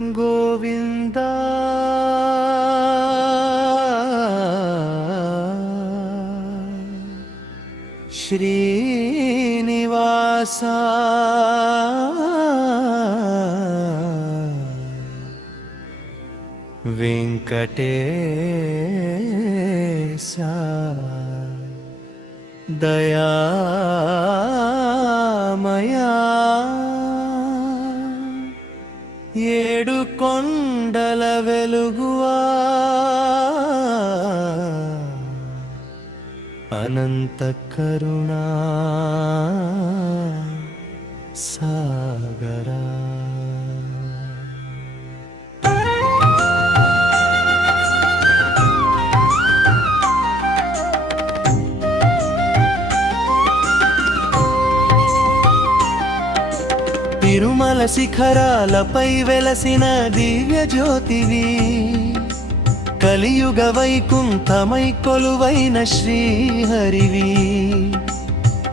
గోవింద శ్రీనివాస వెంకటేశ దయామయా ఏడు కొండల వెలుగువా అనంత కరుణా సాగరా తిరుమల శిఖరాలపై వెలసిన దివ్య జ్యోతివి, కలియుగ వైకుంఠమై కొలువైన శ్రీహరివి.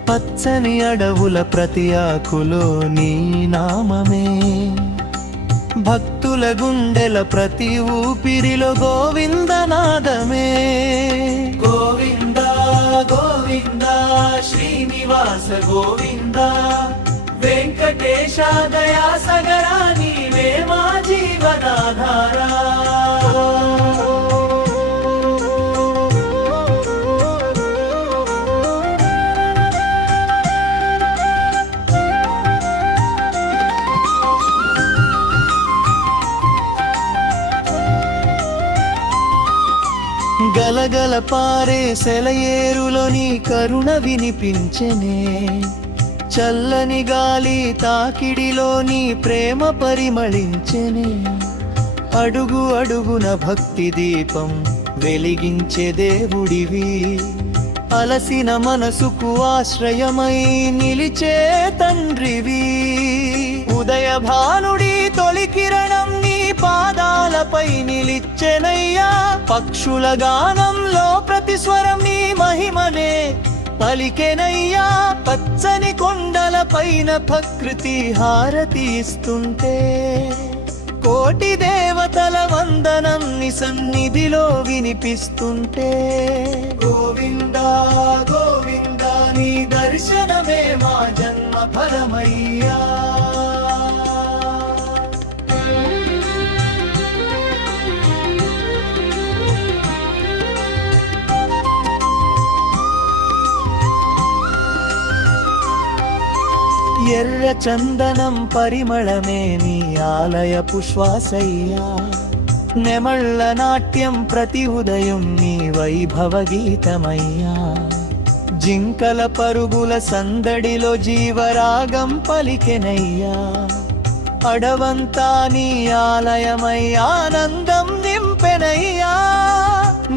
పచ్చని అడవుల ప్రతి ఆకులో నీ నామమే, భక్తుల గుండెల ప్రతి ఊపిరిలో గోవిందనాదమే. గోవింద గోవింద శ్రీనివాస గోవింద వెంకటేశ దయా సగరా నీవే మా జీవనాధారా. గలగల పారే సెలయేరులో నీ కరుణ వినిపించెనే, చల్లని గాలి తాకిడిలో నీ ప్రేమ పరిమళించెనే. అడుగు అడుగున భక్తి దీపం వెలిగించే దేవుడివి, అలసిన మనసుకు ఆశ్రయమై నిలిచే తండ్రివి. ఉదయ భానుడి తొలి కిరణం నీ పాదాలపై నిలిచెనయ్యా, పక్షుల గానంలో ప్రతి స్వరం నీ మహిమనే పలికెనయ్యా. పచ్చని కొండల పైన ప్రకృతి హారతి ఇస్తుంటే, కోటి దేవతల వందనం నీ సన్నిధిలో వినిపిస్తుంటే. గోవింద గోవింద నీ దర్శనమే మా జన్మ ఫలమయ్యా. ఎర్ర చందనం పరిమళమే నీ ఆలయ పుష్వాసయ్యా, నెమళ్ళ నాట్యం ప్రతి ఉదయం నీ వైభవ గీతమయ్యా. జింకల పరుగుల సందడిలో జీవరాగం పలికెనయ్యా, అడవంతా నీ ఆలయమై ఆనందం నింపెనయ్యా.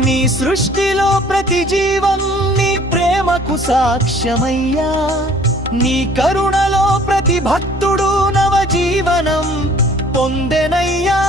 నీ సృష్టిలో ప్రతి జీవం నీ ప్రేమకు సాక్ష్యమయ్యా, నీ కరుణలో ప్రతి భక్తుడు నవజీవనం పొందెనయ్యా.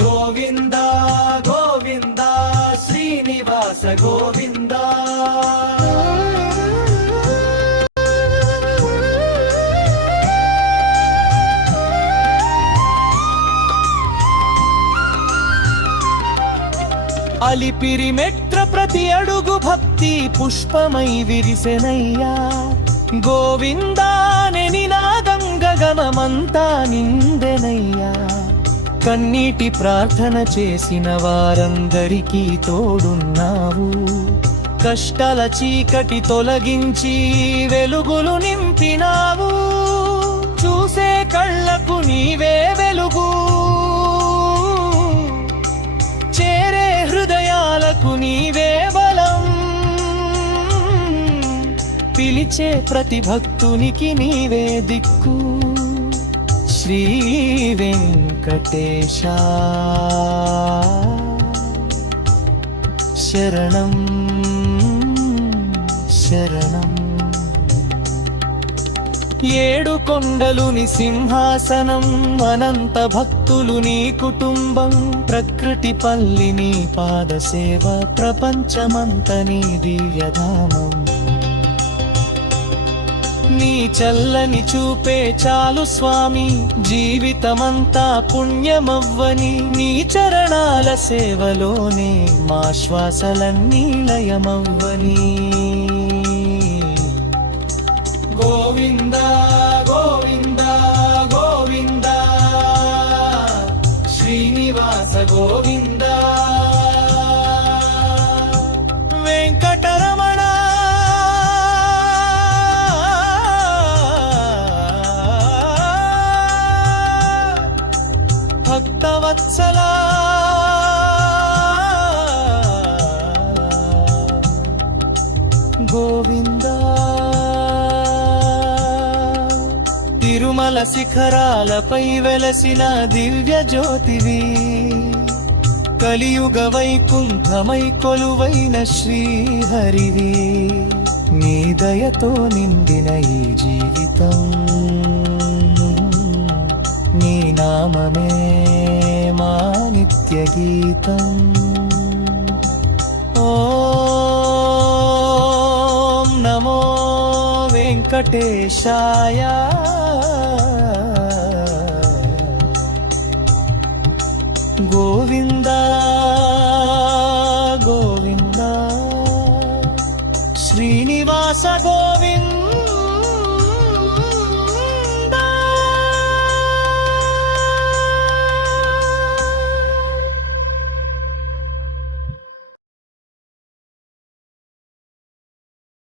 గోవింద గోవింద శ్రీనివాస గోవింద. అలిపిరి మెట్ర ప్రతి అడుగు భక్తి పుష్పమై విరిసెనయ్యా, గోవిందానే నినాదం గగనమంతా నిందెనయ్యా. కన్నీటి ప్రార్థన చేసిన వారందరికీ తోడున్నావు, కష్టాల చీకటి తొలగించి వెలుగులు నింపినావు. చూసే కళ్ళకు నీవే వెలుగు, చేరే హృదయాలకు నీవే బలం. పిలిచే ప్రతి భక్తునికి నీవే దిక్కు, శ్రీ వెంకటేశ శరణం శరణం. ఏడు కొండలుని సింహాసనం, అనంత భక్తులు నీ కుటుంబం, ప్రకృతి పల్లి నీ పాద సేవ, ప్రపంచమంత నీ దివ్యధామం. నీ చల్లని చూపే చాలు స్వామి, జీవితమంతా పుణ్యమవ్వని, నీ చరణాల సేవలోనే మా శ్వాసలన్నీ లయమవ్వని. గోవింద గోవింద గోవింద శ్రీనివాస గోవింద వెంకటరమణ భక్తవత్సల గోవింద. తిరుమల శిఖరాలపై వెలసిన దివ్య జ్యోతివి, కలియుగ వైకుంఠమై కొలువైన శ్రీహరివి. నీ దయతో నిండిన ఈ జీవితం, నీ నామమే మా నిత్య గీతం. ఓం నమో వెంకటేశాయ. గో